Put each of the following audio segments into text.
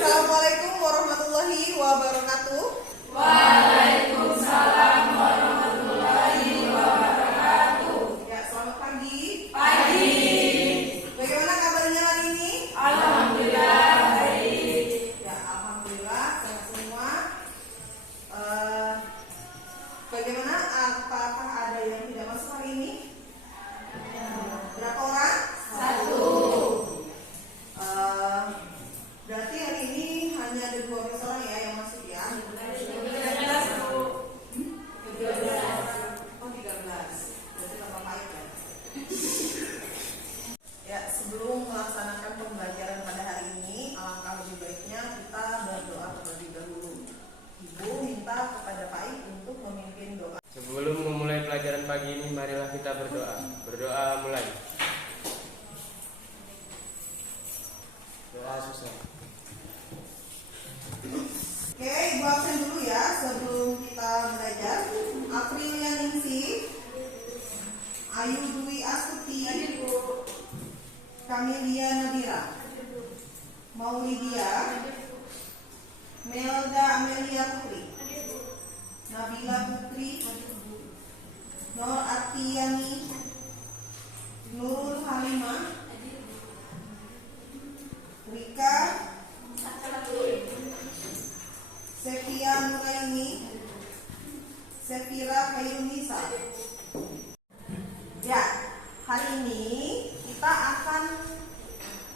Assalamualaikum warahmatullahi wabarakatuh. Waalaikumsalam warahmatullahi wabarakatuh. Ya, selamat pagi. Pagi. Bagaimana kabarnya hari ini? Alhamdulillah baik. Ya, alhamdulillah sehat semua. Bagaimana? Apakah ada yang tidak masuk hari ini? Berapa orang? 1. Berarti hari ini hanya ada 12 orang ya yang masuk ya? 13. Oh, 13. Berarti tambah baik ya. Ya, sebelum melaksanakan pembelajaran pada hari ini, alangkah lebih baiknya kita berdoa terlebih dahulu. Ibu minta kepada Pak Ik untuk memimpin doa. Sebelum memulai pelajaran pagi ini, marilah kita berdoa. Berdoa mulai. Doa susah. Oke, Ibu absen dulu ya sebelum kita belajar. Aprilia Ningsih, Ayu Dwi Astuti, Kamilia Nadira, Maulidia, Melda Amelia Putri, Nabila Putri, Nur Artiyani, Nurul Halimah, Rika, Sevia Nuraini, Sevira Kayunisa. Ya, hari ini kita akan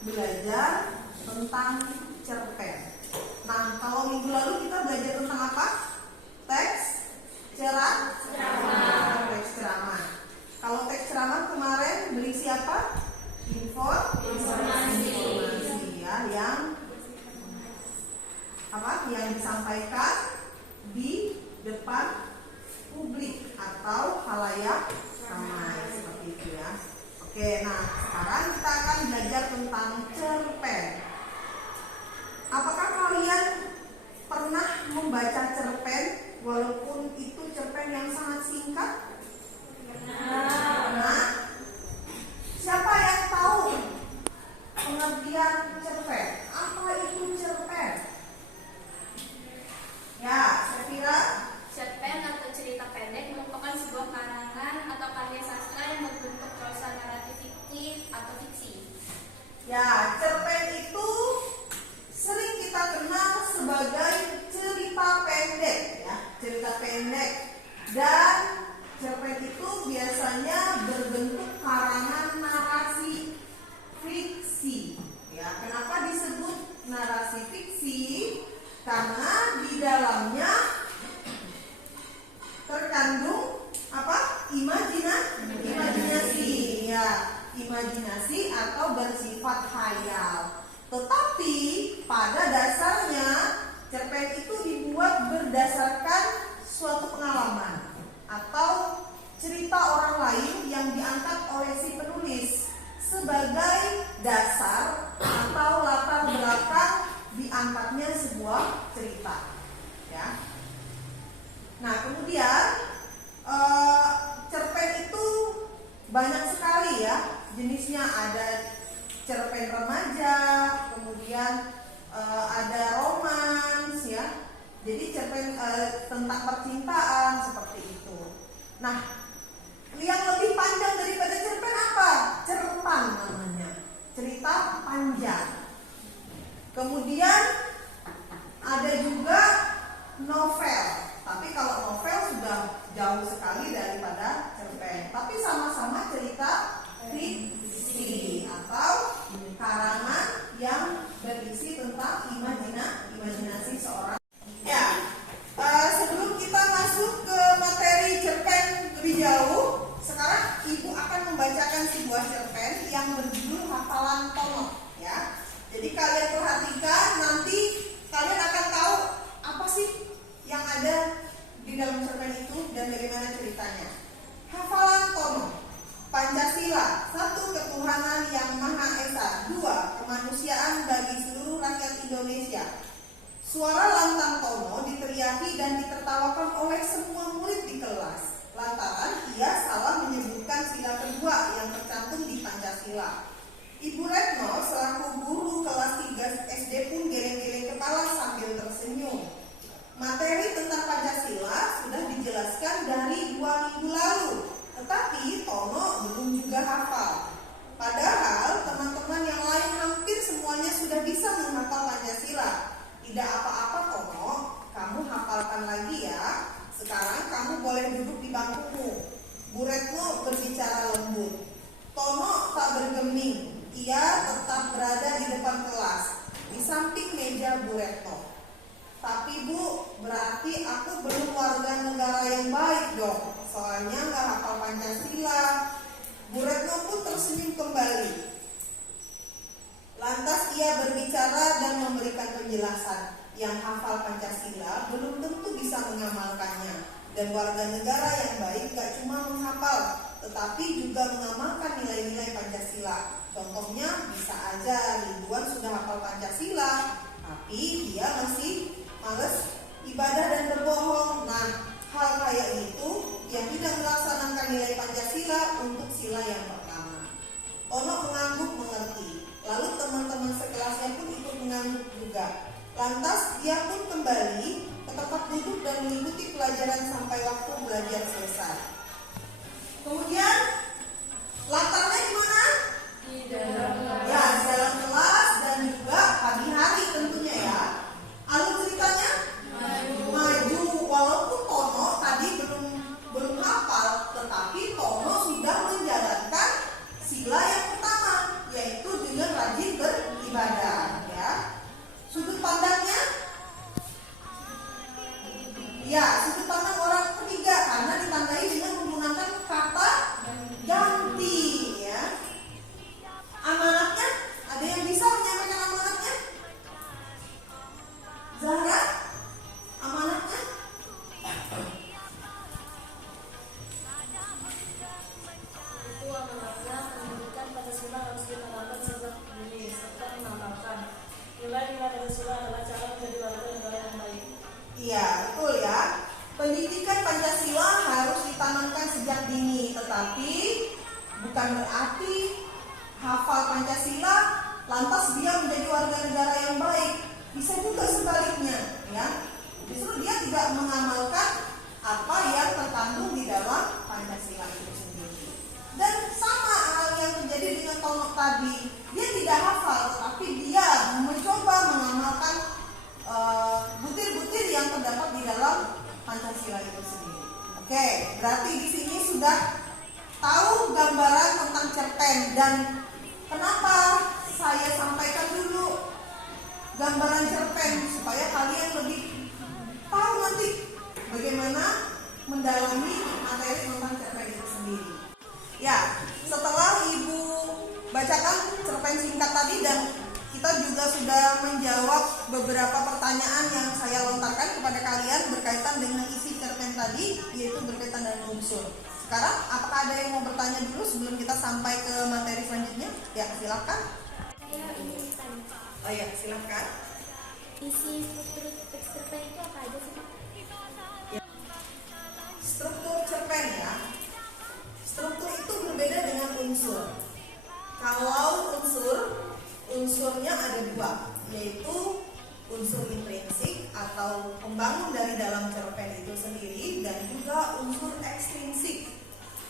belajar tentang cerpen. Nah, kalau minggu lalu kita belajar tentang apa? Teks ceramah. Teks ceramah. Kalau teks ceramah kemarin berisi apa? Informasi ya, yang disampaikan di depan publik atau khalayak ramai seperti itu ya. Oke, nah sekarang kita akan belajar tentang cerpen. Apakah kalian pernah membaca cerpen walaupun itu cerpen yang sangat singkat? Nah, siapa yang tahu pengertian cerpen? Apa itu cerpen? Ya, saya kira Cerpen atau cerita pendek merupakan sebuah karangan atau karya sastra yang berbentuk prosa naratif fiktif atau fiksi. ya, cerpen itu sering kita kenal sebagai cerita pendek ya, cerita pendek. Dan cerpen itu biasanya berbentuk karangan narasi fiksi. Ya, kenapa disebut narasi fiksi? Karena di dalamnya terkandung apa? Imajinasi ya, imajinasi atau bersifat khayal. Tetapi pada dasarnya cerpen itu dibuat berdasarkan suatu pengalaman atau cerita orang lain yang diangkat oleh si penulis sebagai dasar atau latar belakang diangkatnya sebuah cerita ya. Nah, kemudian cerpen itu banyak sekali ya jenisnya. Ada cerpen remaja, kemudian ada romans ya. Jadi cerpen tentang percintaan seperti itu. Nah, yang lebih panjang daripada cerpen apa? Cerpen namanya, cerita panjang. Kemudian ada juga novel. Tapi kalau novel sudah jauh sekali daripada cerpen. Tapi sama-sama cerita fiksi atau karangan yang berisi tentang imajinasi seorang. Ya, sebelum kita masuk ke materi cerpen lebih jauh, sekarang Ibu akan membacakan sebuah cerpen yang berjudul Hafalan Tono. Ya, jadi kalian perhatikan, nanti kalian akan tahu apa sih yang ada di dalam cerpen itu dan bagaimana ceritanya. Hafalan Tono. Pancasila, 1. Ketuhanan yang Maha Esa. 2. Kemanusiaan bagi seluruh rakyat Indonesia. Suara lantang Tono diteriaki dan ditertawakan oleh semua murid di kelas lantaran ia salah menyebutkan sila kedua yang tercantum di Pancasila. Ibu Retno selaku guru kelas 3 SD pun geleng-geleng kepala materi tentang Pancasila sudah dijelaskan dari 2 minggu lalu, tetapi Tono belum juga hafal. Padahal teman-teman yang lain hampir semuanya sudah bisa menghafal Pancasila. Tidak apa-apa Tono, kamu hafalkan lagi ya. Sekarang kamu boleh duduk di bangkumu. Bu Retno berbicara lembut. Tono tak bergeming. Ia tetap berada di depan kelas, di samping meja Bu Retno. Tapi Bu, berarti aku belum warga negara yang baik dong. Soalnya nggak hafal Pancasila. Bu Retno pun tersenyum kembali. Lantas ia berbicara dan memberikan penjelasan. Yang hafal Pancasila belum tentu bisa mengamalkannya. Dan warga negara yang baik gak cuma menghafal, tetapi juga mengamalkan nilai-nilai Pancasila. Contohnya bisa aja Ridwan sudah hafal Pancasila, tapi dia masih males ibadah dan berbohong. Nah, hal kayak itu yang tidak melaksanakan nilai Pancasila untuk sila yang pertama. Tono mengangguk mengerti, lalu teman-teman sekelasnya pun ikut mengangguk juga. Lantas dia pun kembali ke tempat duduk dan mengikuti pelajaran sampai waktu belajar selesai. Kemudian latarnya di mana? Di dalam Ya, di dalam kelas dan juga pagi hari tentunya ya. Alur ceritanya maju. Walaupun Tono tadi belum hafal, tetapi Tono sudah menjalankan sila yang pertama, yaitu dengan rajin beribadah. Ya, sudut pandangnya, ya sudut pandang orang ketiga karena ditandai dengan menggunakan kata ganti. Ya, amanatnya, ada yang bisa menyampaikan amanatnya? Zahra, amanatnya? itu amanatnya pendidikan Pancasila harus ditanamkan sejak dini serta mengamalkan. Nilai-nilai Pancasila adalah cara menjadi warga negara yang baik. Iya, betul ya. Pendidikan Pancasila harus ditanamkan sejak dini, tetapi bukan berarti hafal Pancasila lantas dia menjadi warga negara yang baik. Bisa juga sebaliknya, ya. Justru dia tidak mengamalkan apa yang terkandung di dalam Pancasila itu sendiri. Dan sama hal yang terjadi dengan Tono tadi, dia tidak hafal, tetapi dia mencoba mengamalkan butir-butir yang terdapat di dalam Pancasila itu sendiri. Oke, berarti di sini sudah tahu gambaran tentang cerpen. Dan kenapa saya sampaikan dulu gambaran cerpen supaya kalian lebih tahu nanti bagaimana mendalami materi tentang cerpen itu sendiri. Ya, setelah Ibu bacakan cerpen singkat tadi dan kita juga sudah menjawab beberapa pertanyaan yang saya lontarkan kepada kalian berkaitan dengan isi cerpen tadi, yaitu berkaitan dengan unsur. Sekarang, apakah ada yang mau bertanya dulu sebelum kita sampai ke materi selanjutnya? Ya, silakan. Saya ingin bertanya, Oh ya, silakan. isi struktur teks cerpen itu apa aja sih Pak? Struktur cerpen ya. Struktur itu berbeda dengan unsur. Kalau unsurnya ada 2, yaitu unsur intrinsik atau pembangun dari dalam cerpen itu sendiri, dan juga unsur ekstrinsik,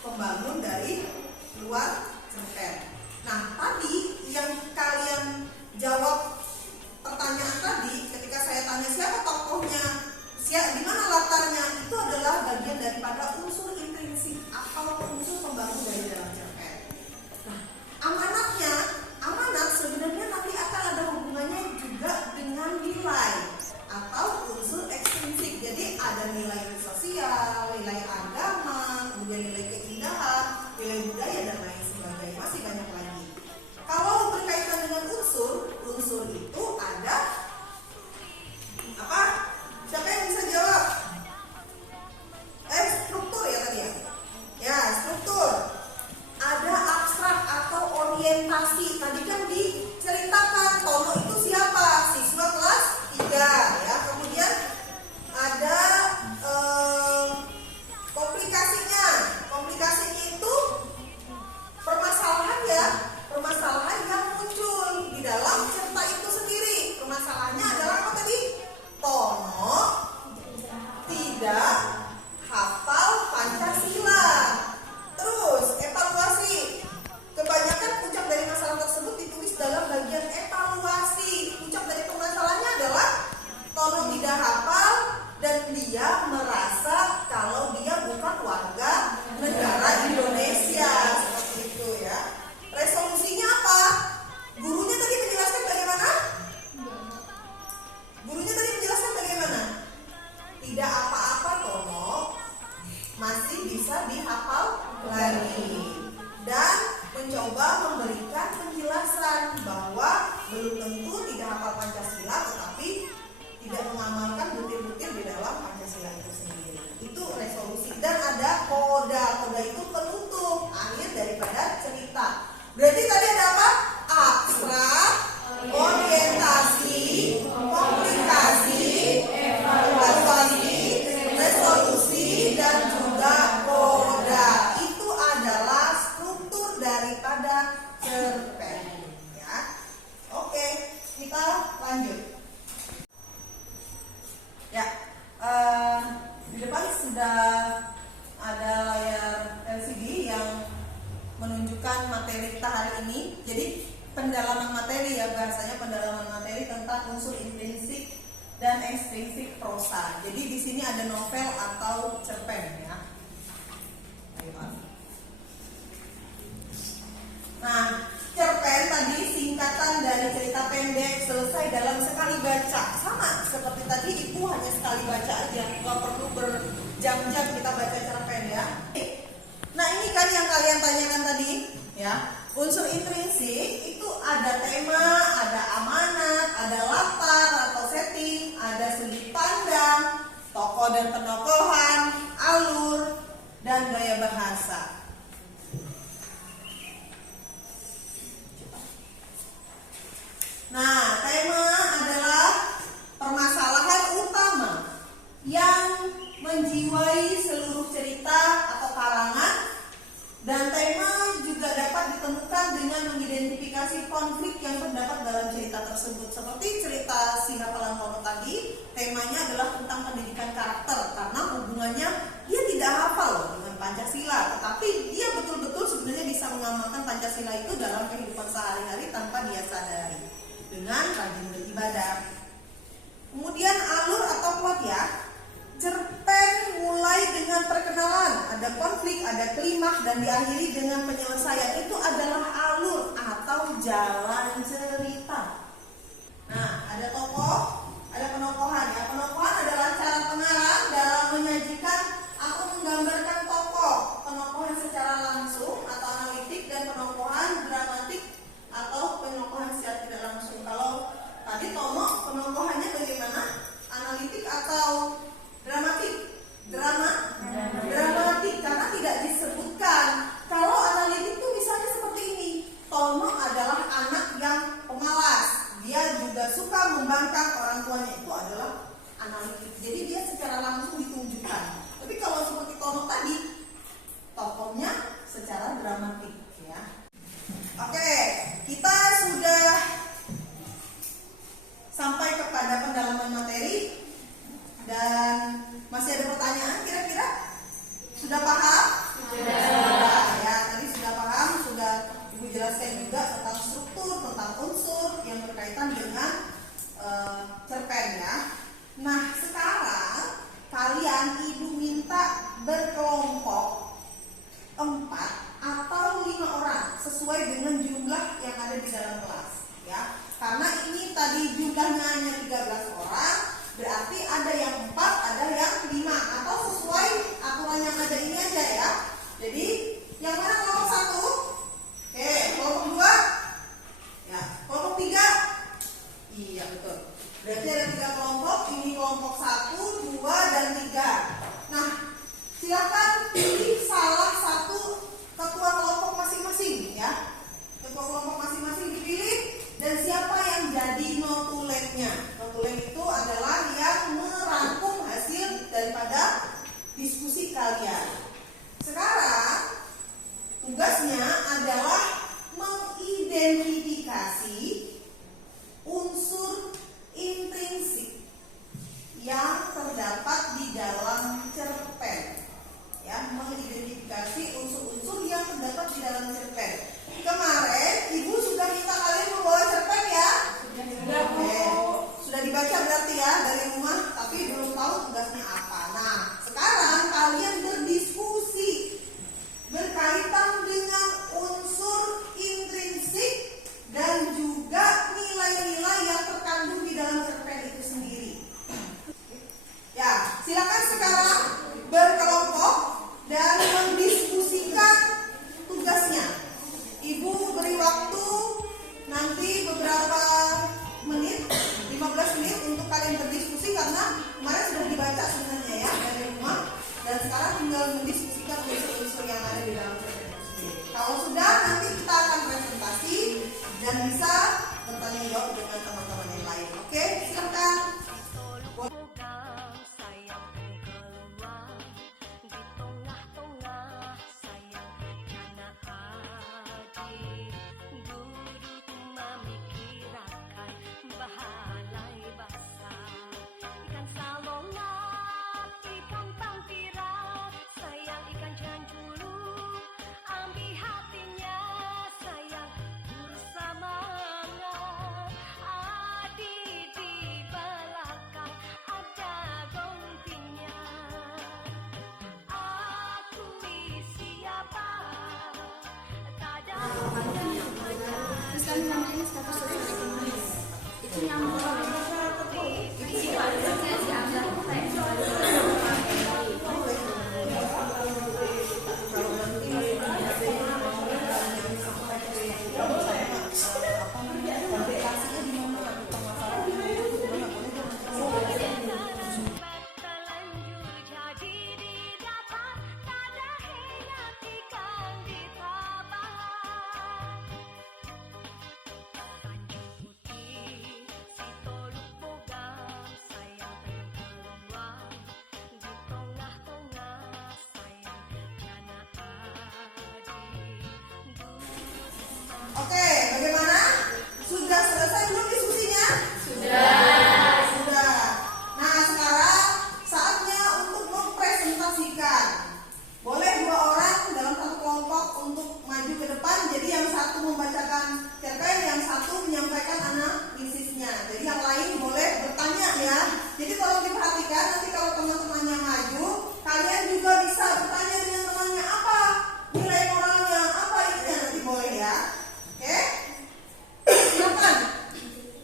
pembangun dari luar cerpen. Nah, tadi yang kalian jawab pertanyaan tadi, ketika saya tanya siapa tokohnya, di mana latarnya, itu adalah bagian daripada unsur intrinsik atau unsur pembangun dari dalam cerpen. Nah, amanat sebenarnya nanti akan ada hubungannya juga dengan nilai atau unsur ekstrinsik. Jadi ada nilai sosial, nilai agama, kemudian nilai keindahan, nilai budaya dan lain sebagainya. Masih banyak lagi. Kalau berkaitan dengan unsur itu ada apa? Siapa yang bisa jawab? Struktur ya tadi ya? Ya, struktur. Ada abstrak atau orientasi. Tadi kan diceritakan Tono itu siapa? Siswa kelas 3 ya. Kemudian ada komplikasinya. Komplikasinya itu permasalahan ya. Permasalahan yang muncul di dalam cerita itu sendiri. Permasalahannya adalah apa tadi? Tono mencoba memberikan penjelasan bahwa belum tentu tidak hafal Pancasila tetapi tidak mengamalkan butir-butir di dalam Pancasila itu sendiri. Itu resolusi. Dan ada koda. Koda itu penutup akhir daripada cerita. Berarti tadi ada apa? Abstrak, orientasi, komunikasi, evaluasi, resolusi, dan juga koda. Itu adalah struktur daripada cerpen. Ya. Oke, kita lanjut. Ya, di depan sudah ada layar LCD yang menunjukkan materi kita hari ini. Jadi pendalaman materi ya, bahasanya pendalaman materi tentang unsur intrinsik dan ekstrinsik prosa. Jadi di sini ada novel atau cerpen ya. Nah, cerpen tadi singkatan dari cerita pendek selesai dalam sekali baca. Sama seperti tadi, Ibu hanya sekali baca aja, nggak perlu berjam-jam kita baca cerpen ya. Nah, ini kan yang kalian tanyakan tadi ya. Unsur intrinsik itu ada tema, ada amanat, ada latar atau setting, ada sudut pandang, tokoh dan penokohan, alur, dan gaya bahasa. Nah, tema adalah permasalahan utama yang menjiwai seluruh cerita atau karangan, dan tema juga dapat ditemukan dengan mengidentifikasi konflik yang terdapat dalam cerita tersebut. Seperti cerita Si Hafalan Tono tadi, temanya adalah tentang pendidikan karakter karena hubungannya dia tidak hafal dengan Pancasila, tetapi dia betul-betul sebenarnya bisa mengamalkan Pancasila itu dalam kehidupan sehari-hari tanpa dia sadari dengan rajin beribadah. Kemudian alur atau plot ya. Cerpen mulai dengan perkenalan, ada konflik, ada klimaks, dan diakhiri dengan penyelesaian. Itu adalah alur atau jalan cerita. Nah, ada tokoh, ada penokohan ya. Penokohan adalah cara pengarang dalam menyajikan atau menggambarkan tokoh. Penokohan secara langsung atau analitik, dan penokohan dramatik atau penokohan secara tidak langsung. Kalau tadi Tomo, penokohannya bagaimana? Analitik atau dramatik? Dramatik karena tidak disebutkan. Kalau analitik itu misalnya seperti ini. Tomo adalah anak yang pemalas. Dia juga suka membangkang orang tuanya. Itu adalah analitik. Jadi dia secara langsung ditunjukkan. Tapi kalau seperti Tomo tadi, tokohnya secara dramatik ya. Oke, kita sudah sampai kepada pendalaman materi. Dan masih ada pertanyaan kira-kira? Sudah paham? Sudah. Ya, tadi sudah paham, sudah Ibu jelaskan juga tentang struktur, tentang unsur yang berkaitan dengan cerpen ya. Nah, sekarang kalian Ibu minta berkelompok 4 atau 5 orang sesuai dengan jumlah yang ada di dalam kelas ya. Karena ini tadi jumlahnya hanya 13 orang, berarti ada yang 4, ada yang 5, atau sesuai aturan yang ada ini aja ya. Jadi yang mana kelompok 1? Oke, kelompok 2? Ya, kelompok 3? Iya betul. Berarti ada 3 kelompok. Ini kelompok 1, 2, dan 3. Nah, silakan pilih salah satu ketua kelompok masing-masing ya. Ketua kelompok masing-masing dipilih, dan siapa yang jadi notulennya? Notulen Ibu beri waktu nanti beberapa menit, 15 menit untuk kalian berdiskusi karena kemarin sudah dibaca sebenarnya ya dari rumah, dan sekarang tinggal mendiskusikan unsur-unsur yang ada di dalam cerpen itu sendiri. Kalau sudah, nanti kita akan presentasi dan bisa bertanya jawab dengan teman-teman yang lain. Oke, silakan. Terus kan namanya status ekonomis itu yang Oke, bagaimana? Sudah selesai belum diskusinya? Sudah. Nah, sekarang saatnya untuk mempresentasikan. Boleh 2 orang dalam satu kelompok untuk maju ke depan. Jadi yang satu membacakan cerpen, yang satu menyampaikan analisisnya. Jadi yang lain boleh bertanya ya. Jadi tolong diperhatikan, nanti kalau teman-temannya maju, kalian juga bisa bertanya dengan temannya, apa nilai moralnya, apa ininya, nanti boleh ya. Oke, silakan.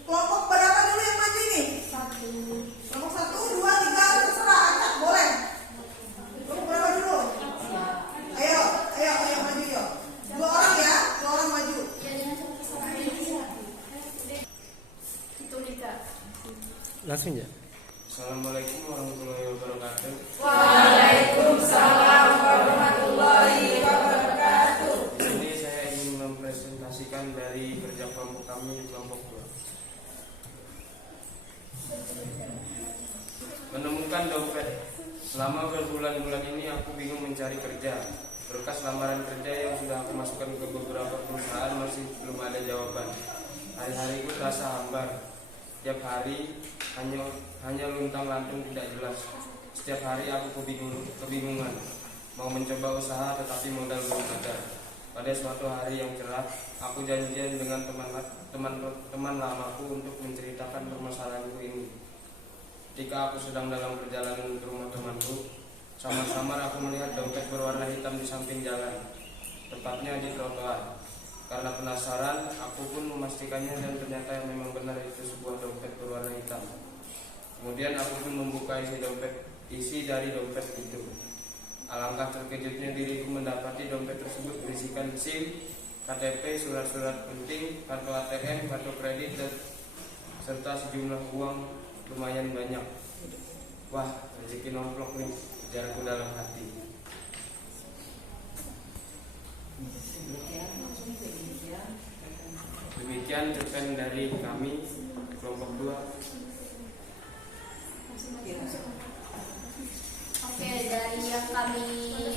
Kelompok berapa dulu yang maju ini? Kelompok 1, 2, 3, terserah, acak, boleh. Kelompok berapa dulu? Ayo maju yuk. 2 orang ya, 2 orang maju. itu Lika. Langsung ya. Assalamualaikum warahmatullahi wabarakatuh. Waalaikumsalam warahmatullahi wabarakatuh. Di sini saya ingin mempresentasikan dari kerja kelompok kami kelompok 2. Menemukan dompet. Selama berbulan-bulan ini aku bingung mencari kerja. Berkas lamaran kerja yang sudah aku masukkan ke beberapa perusahaan masih belum ada jawaban. Hari-hariku terasa hambar. Setiap hari hanya luntang-lantung tidak jelas. Setiap hari aku kebingungan. Mau mencoba usaha tetapi modal belum ada. Pada suatu hari yang cerah, aku janjian dengan teman lamaku untuk menceritakan permasalahanku ini. Ketika aku sedang dalam perjalanan ke rumah temanku, samar-samar aku melihat dompet berwarna hitam di samping jalan, tepatnya di trotoar. Karena penasaran, aku pun memastikannya dan ternyata memang benar itu sebuah dompet berwarna hitam. Kemudian aku pun membuka isi dari dompet itu. Alangkah terkejutnya diriku mendapati dompet tersebut berisikan SIM, KTP, surat-surat penting, kartu ATM, kartu kredit, serta sejumlah uang lumayan banyak. Wah, rezeki nomplok nih, ujarku dalam hati. Demikian cerpen dari kami kelompok 2. Oke, dari yang kami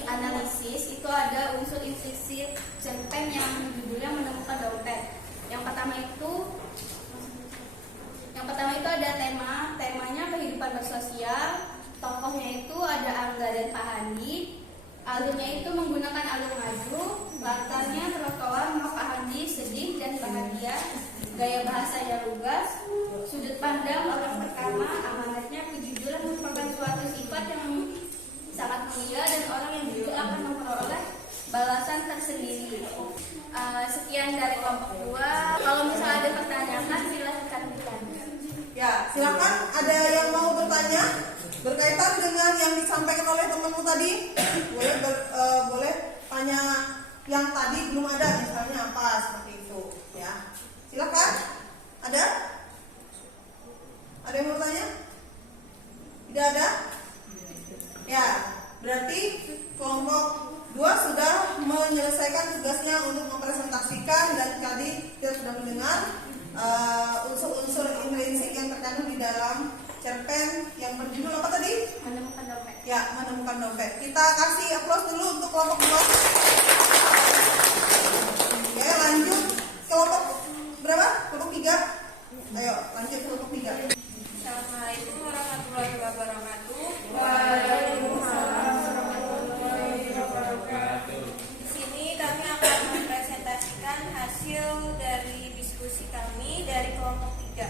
analisis itu ada unsur implisit cerpen yang judulnya menemukan dompet. Yang pertama itu ada temanya kehidupan bersosial. Tokohnya itu ada Angga dan Pak Handi. Alurnya itu menggunakan alur maju. Latarnya trotoar, Pak Handi sedih dan bahagia. Gaya bahasanya lugas. Sudut pandang orang pertama, amanatnya kejujuran merupakan suatu sifat yang sangat mulia dan orang yang jujur akan memperoleh balasan tersendiri. Sekian dari kelompok 2. Kalau misalnya ada pertanyaan, silahkan ditanya. Ya, silakan. Ada yang mau bertanya berkaitan dengan yang disampaikan oleh temanmu tadi? Boleh tanya yang tadi belum ada, misalnya apa sampaikan dan tadi kita sudah mendengar unsur-unsur intrinsik yang terkandung di dalam cerpen yang berjudul apa tadi? Menemukan dompet. Ya, menemukan dompet. Kita kasih aplaus dulu untuk kelompok 2. Oke, lanjut kelompok berapa? Kelompok 3. Ayo, lanjut kelompok 3. Assalamualaikum warahmatullahi wabarakatuh. Waalaikumsalam warahmatullahi wabarakatuh. Di sini kami akan mempresentasikan hasil dari diskusi kami dari kelompok 3.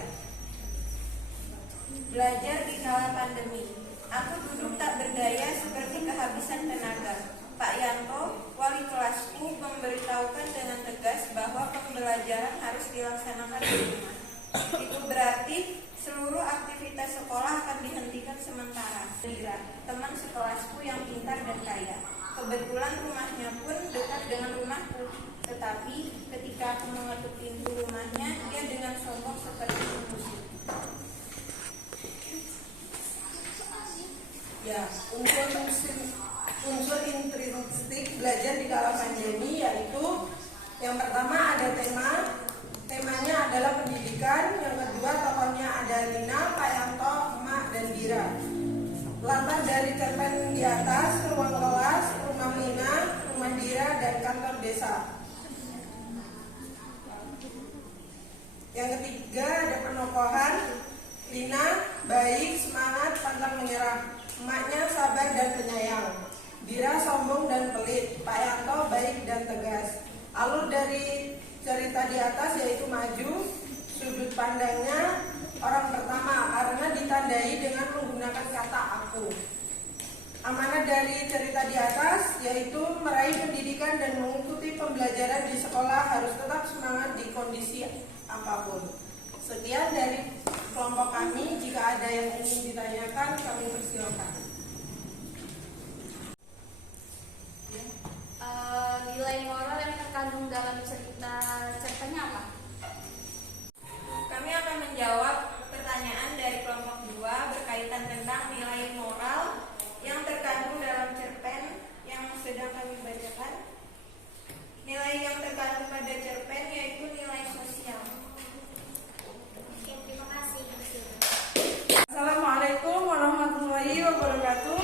Belajar di kala pandemi. Aku duduk tak berdaya seperti kehabisan tenaga. Pak Yanto, wali kelasku, memberitahukan dengan tegas bahwa pembelajaran harus dilaksanakan di rumah. Itu berarti seluruh aktivitas sekolah akan dihentikan sementara. Dira, teman sekelasku yang pintar dan kaya. Kebetulan rumahnya pun dekat dengan rumahku. Tetapi ketika aku mengetuk pintu rumahnya, dia dengan sombong seperti mengusir. Ya, unsur intrinsik belajar di kala pandemi yaitu yang pertama ada temanya adalah pendidikan, yang kedua tokohnya ada Lina, Pak Yanto, Emak, dan Dira. Latar dari cerpen di atas, ruang kelas, rumah Lina, rumah Dira, dan kantor desa. Yang ketiga ada penokohan, Lina baik, semangat, pantang menyerah. Emaknya sabar dan penyayang. Dira sombong dan pelit. Pak Yanto baik dan tegas. Alur dari cerita di atas yaitu maju. Sudut pandangnya orang pertama karena ditandai dengan menggunakan kata aku. Amanat dari cerita di atas yaitu meraih pendidikan dan mengikuti pembelajaran di sekolah harus tetap semangat di kondisi apapun. Sekian dari kelompok kami. Jika ada yang ingin ditanyakan, kami persilakan. Nilai moral yang terkandung dalam cerita cerpennya apa? Kami akan menjawab pertanyaan dari kelompok 2 berkaitan tentang nilai moral yang terkandung dalam cerpen yang sedang kami bacakan. Nilai yang terkandung pada cerpen yaitu nilai sosial. Oke, terima kasih. Assalamualaikum warahmatullahi wabarakatuh.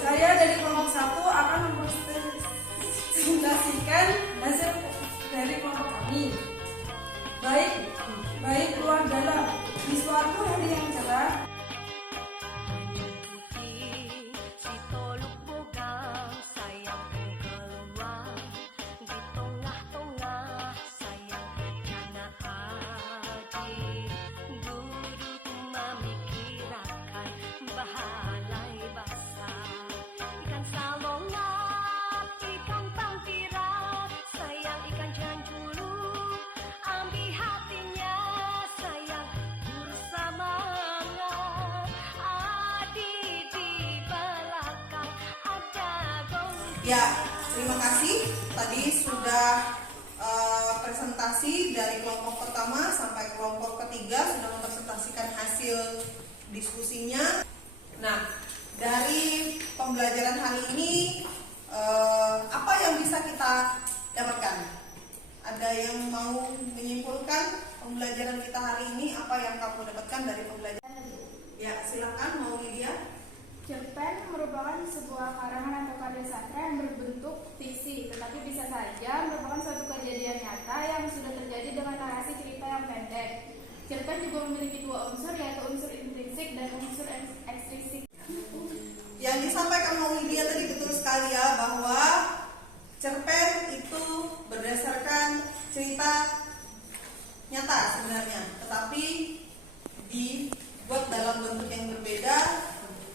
Saya dari kelompok 1 akan mempresentasikan hasil dari kelompok kami. Baik luar dalam. Di suatu hari yang cerah, Ya, terima kasih. Tadi sudah presentasi dari kelompok pertama sampai kelompok ketiga sudah mempresentasikan hasil diskusinya. Nah, dari pembelajaran hari ini apa yang bisa kita dapatkan? Ada yang mau menyimpulkan pembelajaran kita hari ini? Apa yang kamu dapatkan dari pembelajaran? Ya, silakan mau Lydia. Cerpen merupakan sebuah karangan atau karya sastra yang berbentuk fiksi, tetapi bisa saja merupakan suatu kejadian nyata yang sudah terjadi dengan narasi cerita yang pendek. Cerpen juga memiliki dua unsur, yaitu unsur intrinsik dan unsur ekstrinsik. Yang disampaikan Mau Lydia tadi betul sekali ya, bahwa cerpen itu berdasarkan cerita nyata sebenarnya, tetapi dibuat dalam bentuk yang berbeda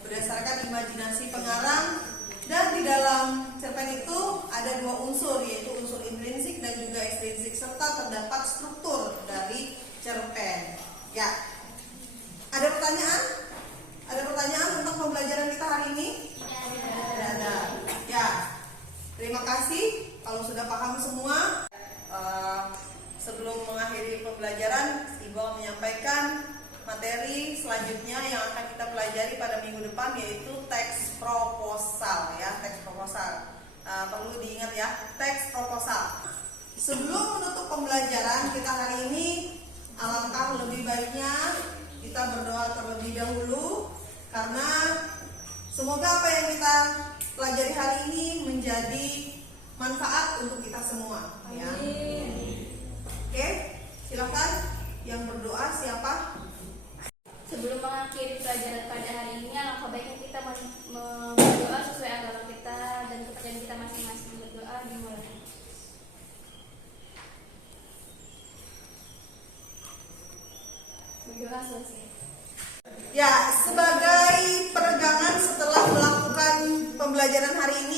berdasarkan imajinasi pengarang, dan di dalam cerpen itu ada dua unsur, yaitu unsur intrinsik dan juga ekstrinsik, serta terdapat struktur dari cerpen. Ya, ada pertanyaan? Ada pertanyaan tentang pembelajaran kita hari ini? Tidak ada. Ya, terima kasih. Kalau sudah paham semua, sebelum mengakhiri pembelajaran, Ibu menyampaikan materi selanjutnya yang akan kita pelajari pada minggu depan, yaitu teks proposal ya, teks proposal. perlu diingat ya, teks proposal. Sebelum menutup pembelajaran kita hari ini, alangkah lebih baiknya kita berdoa terlebih dahulu, karena semoga apa yang kita pelajari hari ini menjadi manfaat untuk kita semua. Ya. Oke, silakan yang berdoa siapa? Sebelum mengakhiri pelajaran pada hari ini, alangkah baiknya kita berdoa sesuai agama kita dan kepercayaan kita masing-masing. Berdoa dimulai. Berdoa selesai. Ya, sebagai peregangan setelah melakukan pembelajaran hari ini,